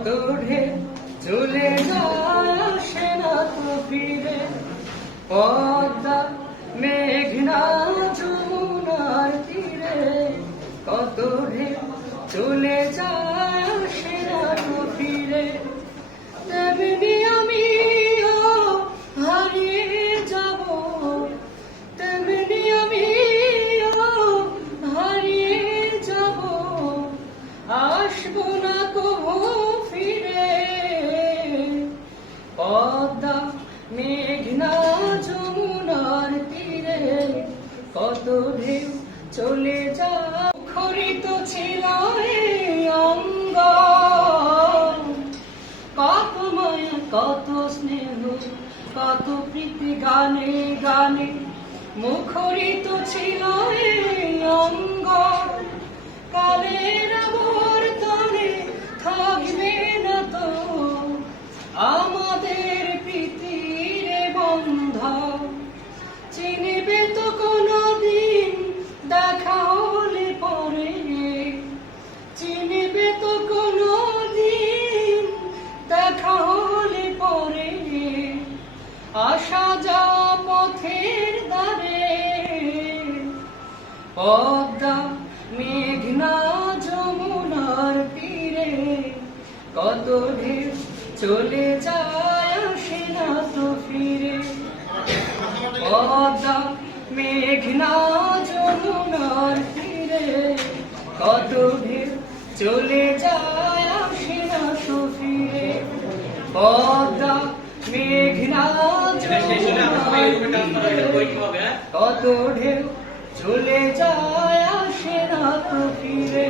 কত ঢেউ চলে যায় আসে না তো ফিরে। পদ্মা মেঘনা যমুনার তীরে কত ঢেউ চলে যায় আসে না তো ফিরে। তেমনি আমিও হারিয়ে যাব, তেমনি আমিও হারিয়ে যাব, আসবো না কবু ফিরে। পদ্মা মেঘনা যমুনার তীরে কত ঢেউ চলে যায়। মুখরিত ছিল এই অঙ্গ, কত মায়া কত স্নেহ কত প্রীতি গানে গানে। মুখরিত ছিল এই অঙ্গ, কালের আবর্তনে থাকবে না তো আমাদের প্রীতির বন্ধন। চিনিবে তো কোনদিন দেখা হলে পরে, চিনিবে তো কোনদিন দেখা হলে পরে। আসা যা পথের দ্বারে পদ্মা মেঘনা যমুনার তীরে কত ঢেউ চলে যায় আসে না তো ফিরে। পদ্মা মেঘনা যমুনার তীরে কত ঢেউ চলে যায় আসে না তো ফিরে। পদ্মা মেঘনা যমুনার তীরে কত ঢেউ চলে যায় আসে না তো ফিরে।